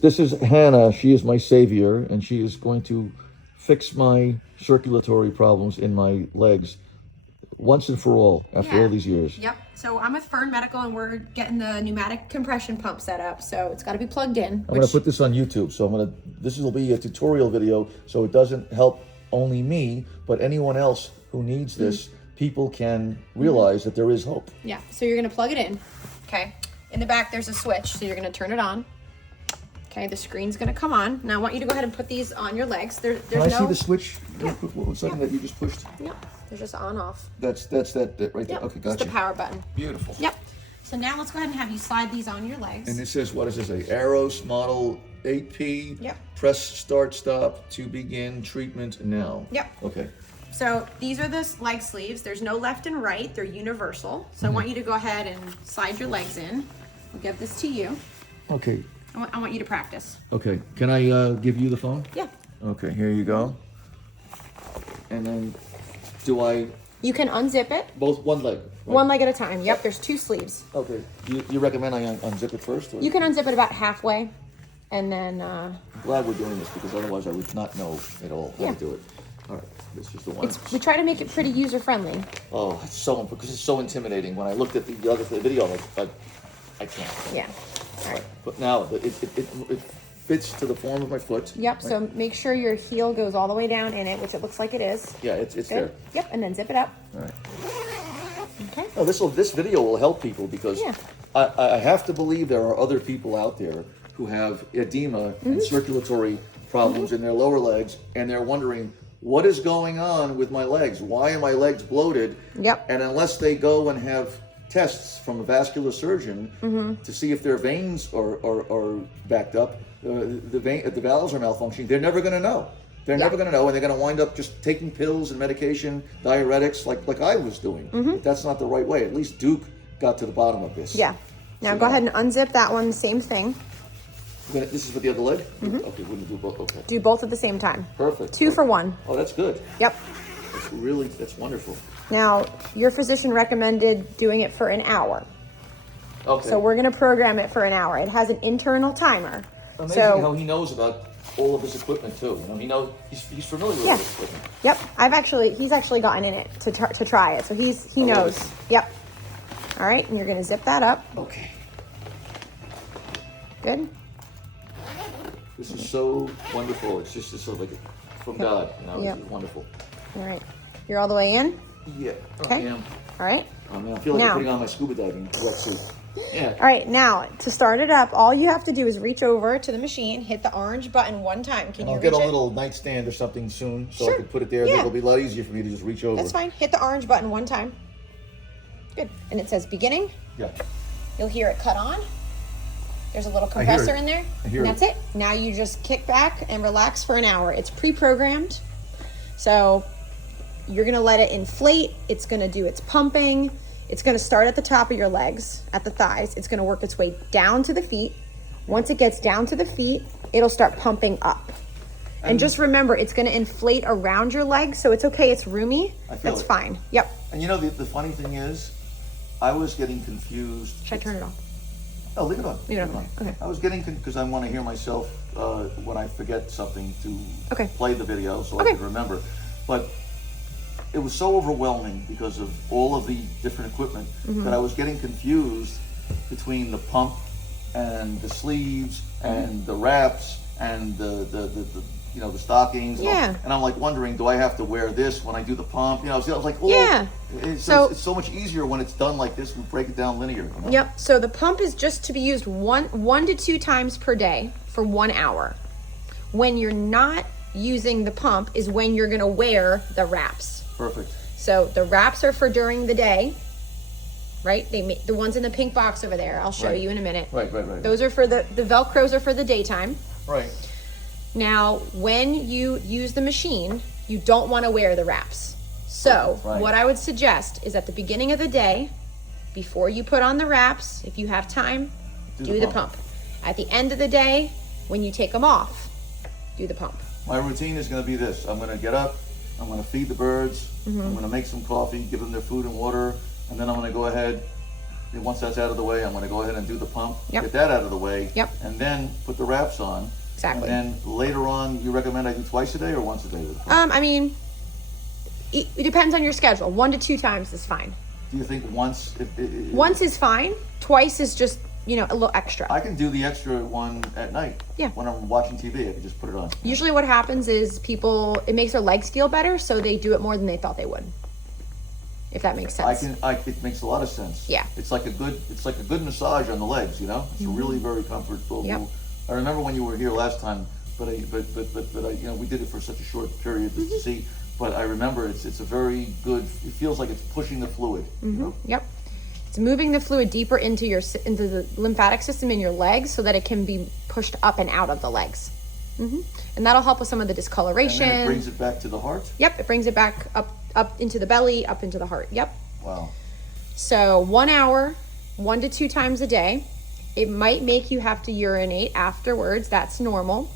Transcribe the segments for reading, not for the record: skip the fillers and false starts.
This is Hannah. She is my savior, and she is going to fix my circulatory problems in my legs once and for all after all these years. Yep. So I'm with Fern Medical, and we're getting the pneumatic compression pump set up. So it's got to be plugged in. I'm going to put this on YouTube. So this will be a tutorial video, so it doesn't help only me, but anyone else who needs this. People can realize that there is hope. Yeah. So you're going to plug it in. Okay. In the back, there's a switch. So you're going to turn it on. Okay, the screen's gonna come on. Now I want you to go ahead and put these on your legs. There's Can I see the switch? Yeah. What was something that you just pushed? Yeah, they're just on off. That's that right there. Okay, gotcha. Just the power button. Beautiful. Yep. So now let's go ahead and have you slide these on your legs. And it says, what does this say? AIROS model 8P. Yep. Press start stop to begin treatment now. Yep. Okay. So these are the leg sleeves. There's no left and right. They're universal. So I want you to go ahead and slide your legs in. I'll give this to you. Okay. I want you to practice. Okay. Can I give you the phone? Yeah. Okay, here you go. And then do I... You can unzip it. Both one leg? Right? One leg at a time. Yep, there's 2 sleeves. Okay. You recommend I unzip it first? Or? You can unzip it about halfway. And then... I'm glad we're doing this because otherwise I would not know at all how to do it. All right. This is the one. We try to make it pretty user-friendly. Oh, because it's so intimidating. When I looked at the other video, I'm like, I can't. Yeah. All right. But now it fits to the form of my foot. Yep. Right? So make sure your heel goes all the way down in it, which it looks like it is. Yeah, it's there. Yep. And then zip it up. All right. Okay. Oh, this video will help people because I have to believe there are other people out there who have edema and circulatory problems in their lower legs, and they're wondering, what is going on with my legs? Why are my legs bloated? Yep. And unless they go and have tests from a vascular surgeon to see if their veins are backed up, the valves are malfunctioning, they're never going to know. They're never going to know, and they're going to wind up just taking pills and medication, diuretics, like I was doing. But that's not the right way. At least Duke got to the bottom of this. Yeah. Now go ahead and unzip that one. Same thing. This is for the other leg? Okay, we're going to do both. Okay. Do both at the same time. Perfect. 2 for 1. Oh, that's good. Yep. That's wonderful. Now, your physician recommended doing it for an hour. Okay. So we're going to program it for an hour. It has an internal timer. Amazing how he knows about all of his equipment too. You know, he's familiar with his equipment. Yep. He's actually gotten in it to try it. So he knows. Yep. All right. And you're going to zip that up. Okay. Good. This is so wonderful. It's just sort of like from God. You know, This is wonderful. All right. You're all the way in? Yeah. Okay. I am. All right. I mean, I feel like I'm putting on my scuba diving wetsuit. Yeah. All right. Now, to start it up, all you have to do is reach over to the machine, hit the orange button one time. Can you I'll reach get a it? little nightstand or something soon so Sure. I can put it there. Yeah. It'll be a lot easier for me to just reach over. That's fine. Hit the orange button one time. Good. And it says beginning. Yeah. You'll hear it cut on. There's a little compressor in there. And that's it. Now you just kick back and relax for an hour. It's pre-programmed. So you're going to let it inflate. It's going to do its pumping. It's going to start at the top of your legs, at the thighs. It's going to work its way down to the feet. Once it gets down to the feet, it'll start pumping up. And just remember, it's going to inflate around your legs, so it's okay. It's roomy. That's fine. Yep. And you know, the funny thing is, I was getting confused. Should I turn it off? Oh, leave it on. Leave it on. Okay. I was getting, because I want to hear myself when I forget something to play the video so I can remember. But it was so overwhelming because of all of the different equipment that I was getting confused between the pump and the sleeves and the wraps and the stockings. Yeah. And I'm like wondering, do I have to wear this when I do the pump? You know, so I was like, oh, yeah. It's so much easier when it's done like this. We break it down linear. You know? Yep. So the pump is just to be used one to 2 times per day for 1 hour. When you're not using the pump is when you're going to wear the wraps. Perfect. So the wraps are for during the day, right? The ones in the pink box over there. I'll show you in a minute. Right. Those are for the Velcros are for the daytime. Right. Now, when you use the machine, you don't want to wear the wraps. So what I would suggest is at the beginning of the day, before you put on the wraps, if you have time, do the pump. At the end of the day, when you take them off, do the pump. My routine is going to be this. I'm going to get up, I'm going to feed the birds, I'm going to make some coffee, give them their food and water, and then I'm going to go ahead And once that's out of the way, I'm going to go ahead and do the pump, Yep. get that out of the way, Yep. and then put the wraps on. Exactly. And then later on, you recommend I do twice a day or once a day with the pump? I mean, it depends on your schedule. 1 to 2 times is fine. Do you think once? Once is fine. Twice is just, a little extra. I can do the extra one at night. Yeah. When I'm watching TV, I can just put it on. Usually what happens is it makes their legs feel better, so they do it more than they thought they would. If that makes sense. It makes a lot of sense. Yeah. It's like a good massage on the legs, It's really very comfortable. Yep. I remember when you were here last time, but we did it for such a short period just to see. But I remember it's a very good. It feels like it's pushing the fluid. Yep. It's moving the fluid deeper into the lymphatic system in your legs so that it can be pushed up and out of the legs. And that'll help with some of the discoloration. And then it brings it back to the heart? Yep, it brings it back up into the belly, up into the heart. Yep. Wow. So 1 hour, 1 to 2 times a day. It might make you have to urinate afterwards. That's normal.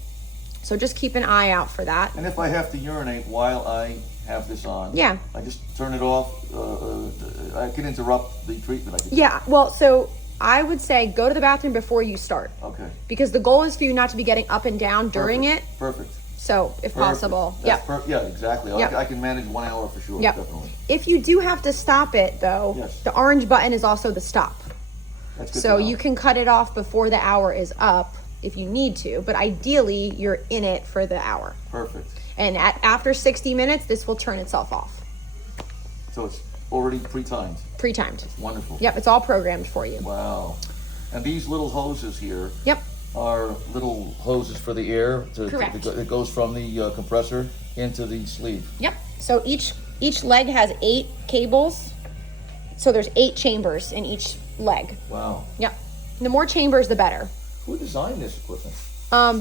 So just keep an eye out for that. And if I have to urinate while I have this on, yeah, I just turn it off. I can interrupt the treatment. Yeah, well, so I would say go to the bathroom before you start. Okay. Because the goal is for you not to be getting up and down during it. Perfect. So if possible. Yeah, exactly. Yep. I can manage 1 hour for sure, yep. definitely. If you do have to stop it, though, yes. the orange button is also the stop. That's good so you can cut it off before the hour is up if you need to, but ideally you're in it for the hour. Perfect. And after 60 minutes, this will turn itself off. So it's already pre-timed? Pre-timed. That's wonderful. Yep, it's all programmed for you. Wow. And these little hoses here yep. are little hoses for the air. Correct. It goes from the compressor into the sleeve. Yep. So each leg has 8 cables. So there's 8 chambers in each leg. Wow. Yep. The more chambers, the better. Who designed this equipment?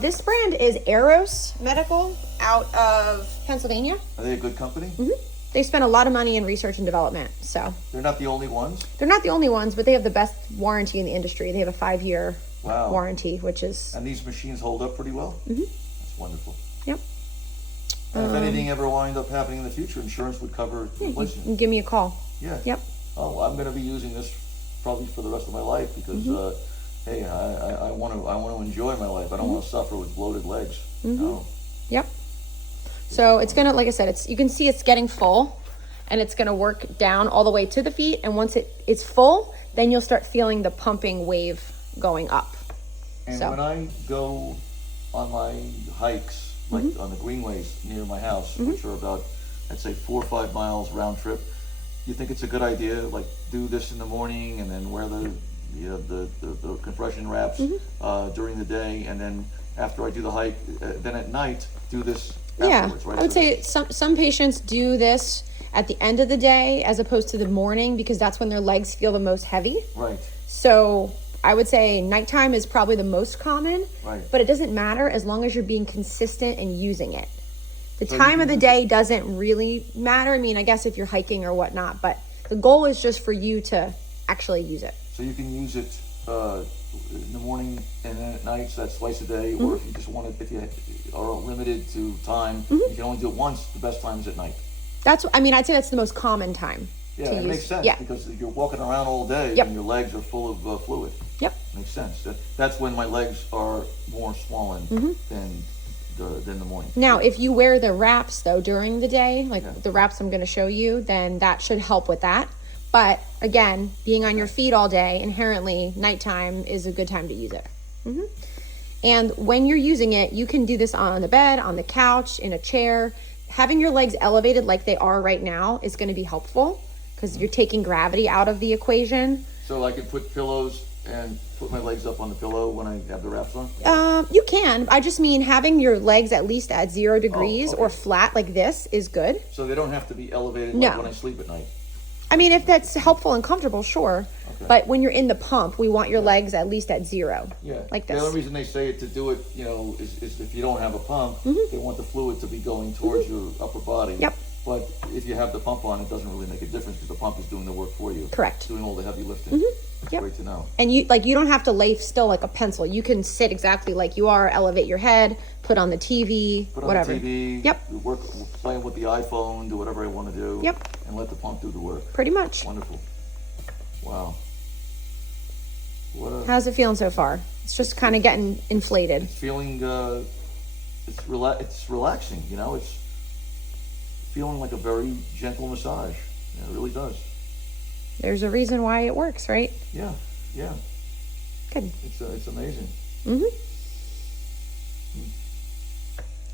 This brand is AIROS Medical out of Pennsylvania. Are they a good company? Mm-hmm. They spent a lot of money in research and development, so. They're not the only ones? They're not the only ones, but they have the best warranty in the industry. They have a 5-year warranty, which is... And these machines hold up pretty well? Mm-hmm. That's wonderful. Yep. And if anything ever wind up happening in the future, insurance would cover replacement. You can give me a call. Yeah. Yep. Oh, I'm going to be using this probably for the rest of my life because, hey, I want to enjoy my life. I don't want to suffer with bloated legs. No. Yep. So it's gonna, like I said, you can see it's getting full, and it's gonna work down all the way to the feet. And once it's full, then you'll start feeling the pumping wave going up. And when I go on my hikes, like on the greenways near my house, which are about, I'd say 4 or 5 miles round trip, you think it's a good idea, like do this in the morning and then wear the compression wraps during the day, and then after I do the hike, then at night do this afterwards, right? I would say some patients do this at the end of the day as opposed to the morning because that's when their legs feel the most heavy. Right. So I would say nighttime is probably the most common, right. But it doesn't matter as long as you're being consistent and using it. The time of the day doesn't really matter. I mean, I guess if you're hiking or whatnot, but the goal is just for you to actually use it. So you can use it in the morning and then at night, so that's twice a day, or if you just want it, if you are limited to time, you can only do it once, the best time is at night. I'd say that's the most common time. Yeah, it makes sense because you're walking around all day and your legs are full of fluid. Yep. Makes sense. That's when my legs are more swollen than the morning. Now, if you wear the wraps though during the day, like the wraps I'm going to show you, then that should help with that. But again, being on your feet all day, inherently nighttime is a good time to use it. And when you're using it, you can do this on the bed, on the couch, in a chair. Having your legs elevated like they are right now is going to be helpful because you're taking gravity out of the equation. So I could put pillows and put my legs up on the pillow when I have the wraps on? You can. I just mean having your legs at least at 0 degrees or flat like this is good. So they don't have to be elevated like when I sleep at night? I mean, if that's helpful and comfortable, sure. Okay. But when you're in the pump, we want your legs at least at 0. Yeah. Like this. The only reason they say it to do it, is if you don't have a pump, they want the fluid to be going towards your upper body. Yep. But if you have the pump on, it doesn't really make a difference because the pump is doing the work for you. Correct. Doing all the heavy lifting. Yep. Great to know. And you don't have to lay still like a pencil. You can sit exactly like you are, elevate your head, put on the TV, whatever. On the TV. Yep. Playing with the iPhone, do whatever I want to do. Yep. And let the pump do the work. Pretty much. Wonderful. Wow. How's it feeling so far? It's just kind of getting inflated. It's feeling, it's relaxing, you know, it's feeling like a very gentle massage. Yeah, it really does. There's a reason why it works, right? Yeah, yeah. Good. It's amazing.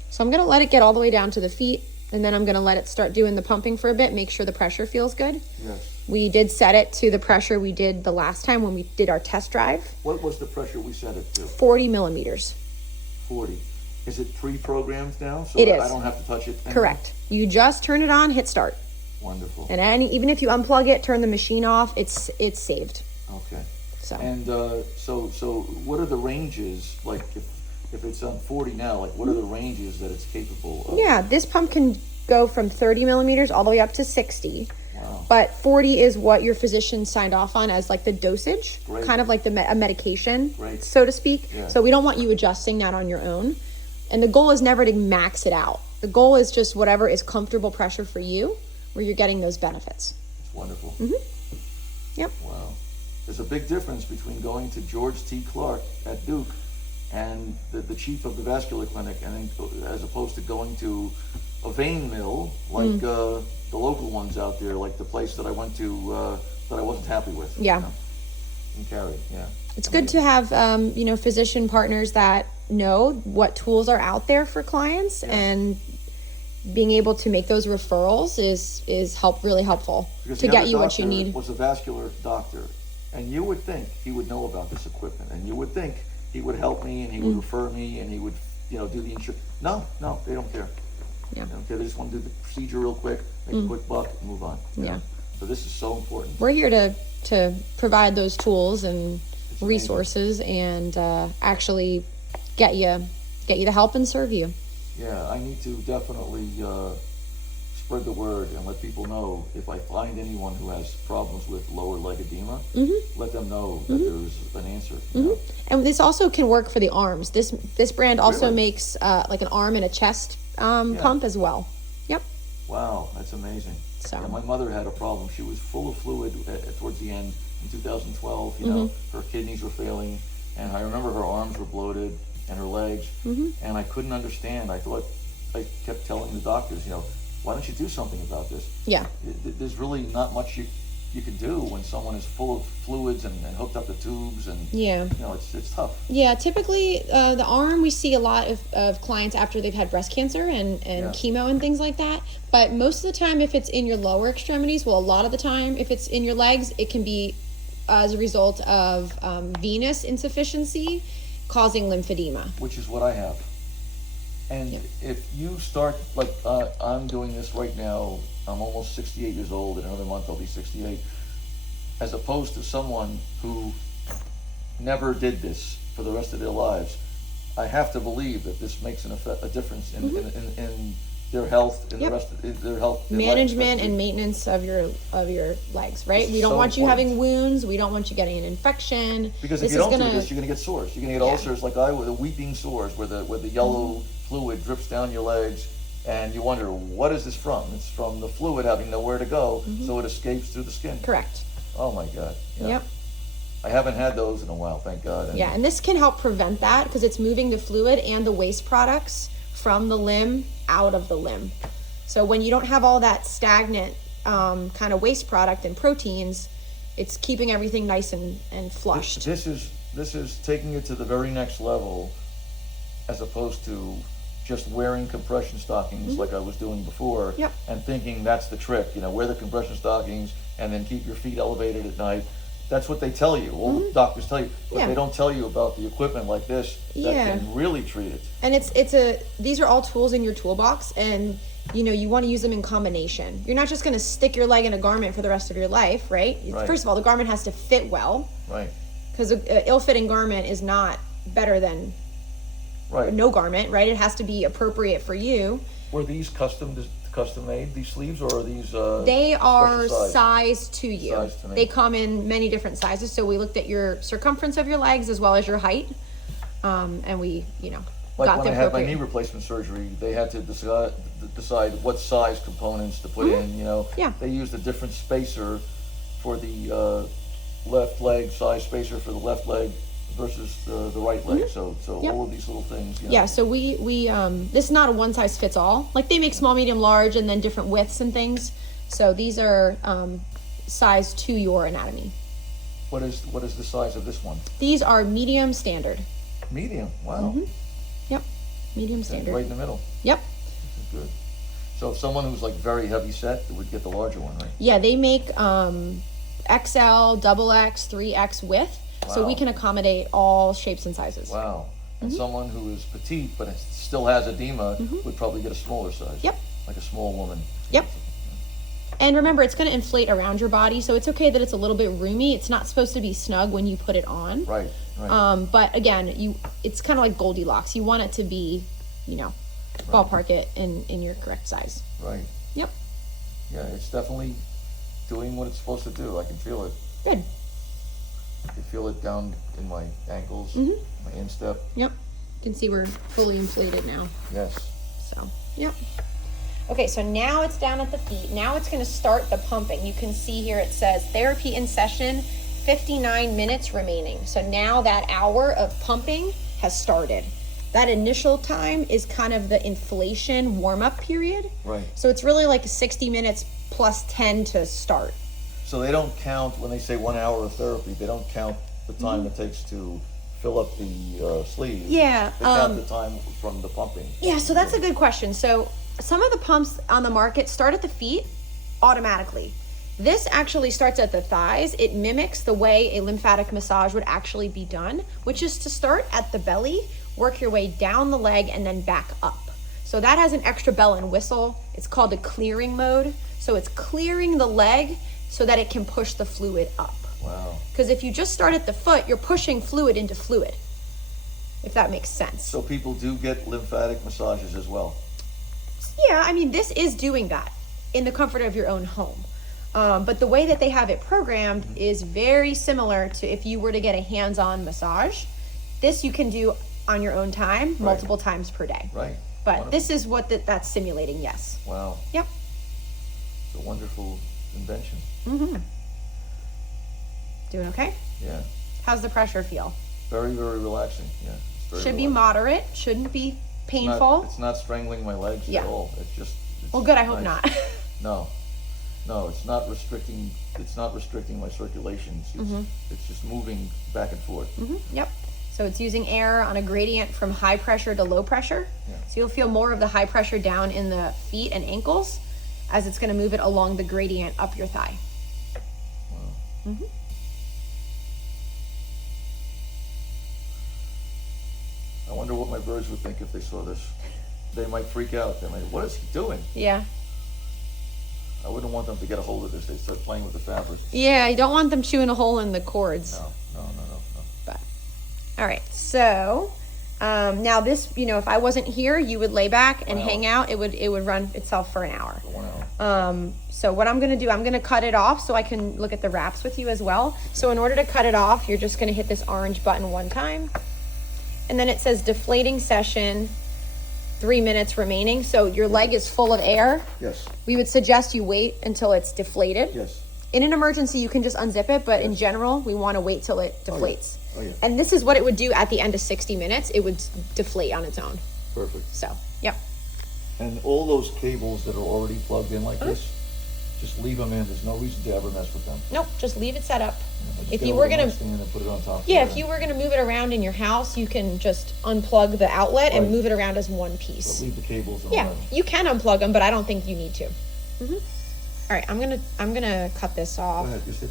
So I'm going to let it get all the way down to the feet, and then I'm going to let it start doing the pumping for a bit, make sure the pressure feels good. Yes. We did set it to the pressure we did the last time when we did our test drive. What was the pressure we set it to? 40 millimeters. 40. Is it pre-programmed now? So it is. I don't have to touch it anymore? Correct. You just turn it on, hit start. Wonderful. And even if you unplug it, turn the machine off, it's saved. Okay. So. And so what are the ranges, like if it's on 40 now, like what are the ranges that it's capable of? Yeah, this pump can go from 30 millimeters all the way up to 60. Wow. But 40 is what your physician signed off on as like the dosage, Great. kind of like a medication, Great. so to speak. Yeah. So we don't want you adjusting that on your own. And the goal is never to max it out. The goal is just whatever is comfortable pressure for you, where you're getting those benefits. It's wonderful. Yep. Wow. There's a big difference between going to George T. Clark at Duke and the chief of the vascular clinic, and as opposed to going to a vein mill like the local ones out there, like the place that I went to that I wasn't happy with. Yeah. You know, in Cary. Yeah. It's good to have physician partners that know what tools are out there for clients, and being able to make those referrals is really helpful Because to the get other you what you doctor need. was a vascular doctor, and you would think he would know about this equipment, and you would think he would help me, and he would refer me, and he would, do the insurance. No, they don't care. Yeah. They don't care. They just want to do the procedure real quick, make a quick buck, and move on. you Yeah. know? So this is so important. We're here to provide those tools and resources and actually get you the help and serve you. Yeah, I need to definitely spread the word and let people know if I find anyone who has problems with lower leg edema, let them know that there's an answer. You know? And this also can work for the arms. This brand also Really? makes like an arm and a chest pump as well. Yep. Wow, that's amazing. So. Yeah, my mother had a problem. She was full of fluid towards the end in 2012. You know, her kidneys were failing, and I remember her arms were bloated and her legs, and I couldn't understand. I kept telling the doctors, why don't you do something about this? Yeah. There's really not much you can do when someone is full of fluids and hooked up to tubes, and it's tough. Yeah, typically the arm, we see a lot of clients after they've had breast cancer and chemo and things like that. But most of the time, if it's in your lower extremities, well, a lot of the time, if it's in your legs, it can be as a result of venous insufficiency causing lymphedema. Which is what I have. And if you start, like I'm doing this right now, I'm almost 68 years old, in another month I'll be 68, as opposed to someone who never did this for the rest of their lives, I have to believe that this makes a difference in their health, in the rest of their health. Their Management and maintenance of your legs, right? We don't want you having wounds. We don't want you getting an infection. Because if you don't do this, you're going to get sores. You're going to get ulcers like I with the weeping sores, where the yellow fluid drips down your legs, and you wonder, what is this from? It's from the fluid having nowhere to go, so it escapes through the skin. Correct. Oh my God. Yeah. Yep. I haven't had those in a while, thank God. And this can help prevent that because it's moving the fluid and the waste products from the limb out of the limb. So when you don't have all that stagnant kind of waste product and proteins, it's keeping everything nice and flushed. This is taking it to the very next level, as opposed to just wearing compression stockings like I was doing before, and thinking that's the trick. Wear the compression stockings and then keep your feet elevated at night. That's what they tell you. All the doctors tell you, but they don't tell you about the equipment like this that can really treat it. And these are all tools in your toolbox, and you want to use them in combination. You're not just going to stick your leg in a garment for the rest of your life, right? First of all, the garment has to fit well. Right. Because an ill-fitting garment is not better than no garment, right? It has to be appropriate for you. Were these custom made, these sleeves, or are these they are sized to you. Sized to me. They come in many different sizes, so we looked at your circumference of your legs as well as your height, and we like got when the I had my appropriate knee replacement surgery, they had to decide what size components to put in. They used a different spacer for the left leg size spacer for the left leg versus the right leg. So Yep. all of these little things. You know. Yeah, so we this is not a one size fits all. Like they make small, medium, large, and then different widths and things. So these are size to your anatomy. What is the size of this one? These are medium standard. Medium. Wow. Yep, medium standard. Right in the middle. Yep. Good. So if someone who's like very heavy set would get the larger one, right? Yeah, they make XL, double X, 3X width. So we Wow. can accommodate all shapes and sizes. Wow. And someone who is petite but still has edema would probably get a smaller size. Yep. Like a small woman. Yep. And remember, it's going to inflate around your body, so it's okay that it's a little bit roomy. It's not supposed to be snug when you put it on. Right. Right. But again, it's kind of like Goldilocks. You want it to be, ballpark it in your correct size. Right. Yep. Yeah, it's definitely doing what it's supposed to do. I can feel it. Good. I can feel it down in my ankles, my instep. Yep. You can see we're fully inflated now. Yes. So, yep. Okay, so now it's down at the feet. Now it's going to start the pumping. You can see here it says therapy in session, 59 minutes remaining. So now that hour of pumping has started. That initial time is kind of the inflation warm-up period. Right. So it's really like 60 minutes plus 10 to start. So they don't count, when they say 1 hour of therapy, they don't count the time it takes to fill up the sleeve. Yeah. They count the time from the pumping. Yeah, so that's a good question. So some of the pumps on the market start at the feet automatically. This actually starts at the thighs. It mimics the way a lymphatic massage would actually be done, which is to start at the belly, work your way down the leg, and then back up. So that has an extra bell and whistle. It's called a clearing mode. So it's clearing the leg so that it can push the fluid up. Wow. Because if you just start at the foot, you're pushing fluid into fluid, if that makes sense. So people do get lymphatic massages as well. Yeah, I mean, this is doing that in the comfort of your own home. But the way that they have it programmed is very similar to if you were to get a hands-on massage. This you can do on your own time, multiple times per day. Right. But Wonderful. this is what that's simulating, yes. Wow. Yep. It's a wonderful invention. Doing okay? Yeah. How's the pressure feel? Very, very relaxing. Yeah. It's very Should be relaxing. moderate, shouldn't be painful. It's not strangling my legs Yeah. at all. It's Well, good, I hope nice. not. No, it's not restricting. It's not restricting my circulation. It's just moving back and forth. Yep. So it's using air on a gradient from high pressure to low pressure. Yeah. So you'll feel more of the high pressure down in the feet and ankles as it's going to move it along the gradient up your thigh. Wow. I wonder what my birds would think if they saw this. They might freak out. They might, what is he doing? Yeah. I wouldn't want them to get a hold of this. They start playing with the fabric. Yeah, you don't want them chewing a hole in the cords. No. But all right, so now this, if I wasn't here, you would lay back and hang out. It would run itself for an hour. For 1 hour. So what I'm gonna do, I'm gonna cut it off so I can look at the wraps with you as well. So in order to cut it off, you're just gonna hit this orange button one time, and then it says deflating session, 3 minutes remaining. So your leg is full of air. Yes. We would suggest you wait until it's deflated. Yes. In an emergency, you can just unzip it, but in general, we want to wait till it deflates. Oh, yeah. And this is what it would do at the end of 60 minutes. It would deflate on its own. Perfect. So, yep. And all those cables that are already plugged in like this, just leave them in. There's no reason to ever mess with them. Nope, just leave it set up. Just If get you a were little gonna, next thing and then put it on top. yeah, if you were gonna move it around in your house, you can just unplug the outlet and Right. move it around as one But piece. leave the cables in Yeah, line. you can unplug them, but I don't think you need to. All right, I'm gonna cut this off. Go ahead, just hit